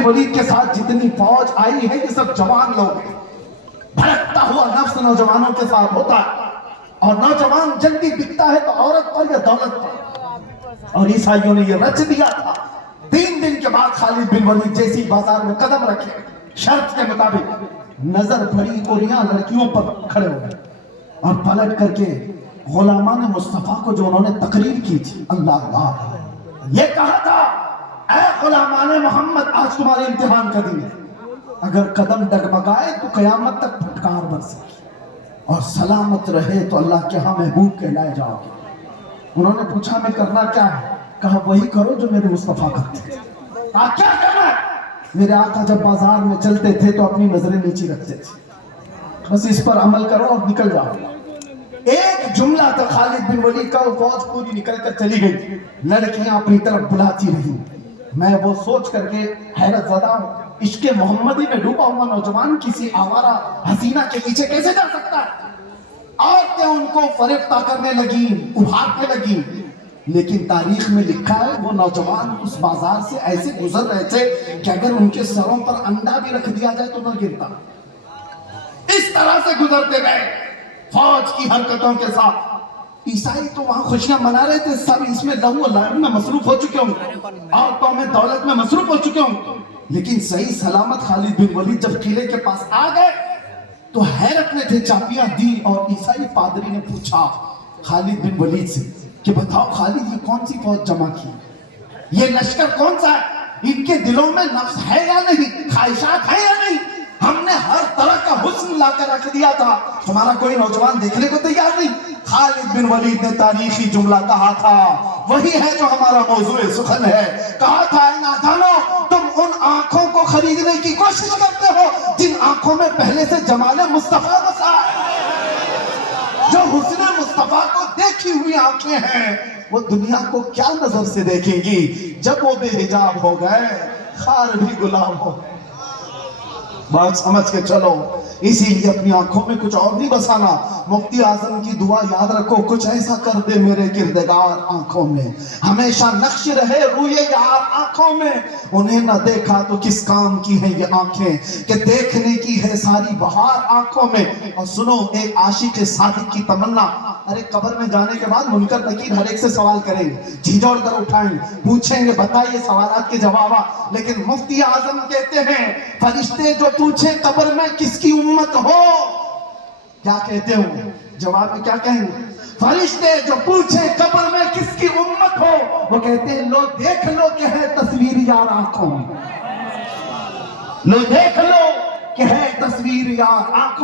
بن ولید کے ساتھ جتنی فوج آئی ہے یہ سب جوان لوگ ہیں. بھڑکتا ہوا نفس نوجوانوں کے ساتھ ہوتا ہے اور نوجوان جلدی بکتا ہے تو عورت پر یا دولت پر. اور عیسائیوں نے یہ رچ دیا تھا. 3 دن کے بعد خالد بن ولید جیسی بازار میں قدم رکھے شرط کے مطابق نظر بھری اوریاں لڑکیوں پر کھڑے ہو گئے اور پلٹ کر کے غلامان مصطفیٰ کو جو انہوں نے تقریر کی تھی اللہ اللہ یہ کہا تھا اے غلامان محمد آج تمہارے امتحان کا دن ہے. اگر قدم ڈگمگائے تو قیامت تک پھٹکار برسے اور سلامت رہے تو اللہ کے ہاں محبوب کہلائے جاؤ گے. انہوں نے پوچھا میں کرنا کیا ہے؟ کہا وہی کرو جو میرے مصطفیٰ کرتے تھے. کہا کیا کرنا ہے؟ میرے آقا جب بازار میں چلتے تھے تو اپنی نظریں نیچی رکھتے تھے. بس اس پر عمل کرو اور نکل جاؤ. ایک جملہ تھا خالد بن ولید کا. وہ فوج پوری نکل کر چلی گئی. لڑکیاں اپنی طرف بلاتی رہی. میں وہ سوچ کر کے حیرت زدہ ہوں عشق محمدی میں ڈوبا ہوا نوجوان کسی آوارہ حسینہ کے پیچھے کیسے جا سکتا ہے؟ عورتیں ان کو فریفتہ کرنے لگی ابھارنے لگی. لیکن تاریخ میں لکھا ہے وہ نوجوان اس بازار سے ایسے گزر رہے تھے کہ اگر ان کے سروں پر انڈا بھی رکھ دیا جائے تو نہ گرتا. اس طرح سے گزرتے گئے فوج کی حرکتوں کے ساتھ. عیسائی تو وہاں خوشیاں منا رہے تھے. سب اس میں لہو و لعب میں مصروف ہو چکے ہوں, عورتوں میں دولت میں مصروف ہو چکے ہوں. لیکن صحیح سلامت خالد بن ولید جب قلعے کے پاس آ گئے تو حیرت میں تھے. چابیاں دی اور عیسائی پادری نے پوچھا خالد بن ولید سے کہ بتاؤ خالد یہ کون سی فوج جمع کی, یہ لشکر کون سا ہے؟ ان کے دلوں میں نفس ہے یا نہیں, خواہشات ہے یا نہیں؟ ہم نے ہر طرح کا حسن لا کر رکھ دیا تھا, تمہارا کوئی نوجوان دیکھنے کو تیار نہیں. خالد بن ولید نے تاریخی جملہ کہا تھا, وہی ہے جو ہمارا موضوع سخن ہے. کہا تھا اے نادانو تم ان آنکھوں کو خریدنے کی کوشش کرتے ہو جن آنکھوں میں پہلے سے جمال مصطفیٰ بسا ہے. جو حسن مصطفیٰ کو دیکھی ہوئی آنکھیں ہیں وہ دنیا کو کیا نظر سے دیکھیں گی جب وہ بے حجاب ہو گئے خار بھی غلام ہو گئے. بات سمجھ کے چلو. اسی لیے اپنی آنکھوں میں کچھ اور نہیں بسانا. مفتی اعظم کی دعا یاد رکھو, کچھ ایسا کر دے میرے کردگار آنکھوں میں, ہمیشہ نقش رہے روئے یار آنکھوں میں. انہیں نہ دیکھا تو کس کام کی ہیں یہ آنکھیں کہ دیکھنے کی ہے ساری بہار آنکھوں میں. اور سنو ایک عاشق صادق کی تمنا. ارے قبر میں جانے کے بعد منکر نکیر ہر ایک سے سوال کریں گے, جھنجھوڑ کر اٹھائیں گے, پوچھیں گے بتائیے سوالات کے جوابات. لیکن مفتی اعظم کہتے ہیں فرشتے جو پوچھیں قبر میں کس کی امت ہو, کیا کہتے ہو جواب میں کیا کہیں گے؟ فرشتے جو پوچھیں قبر میں کس کی امت ہو وہ کہتے ہیں لو دیکھ لو کہ ہے تصویر یار آنکھوں میں, لو دیکھ لو کہ ہے تصویر یار آنکھوں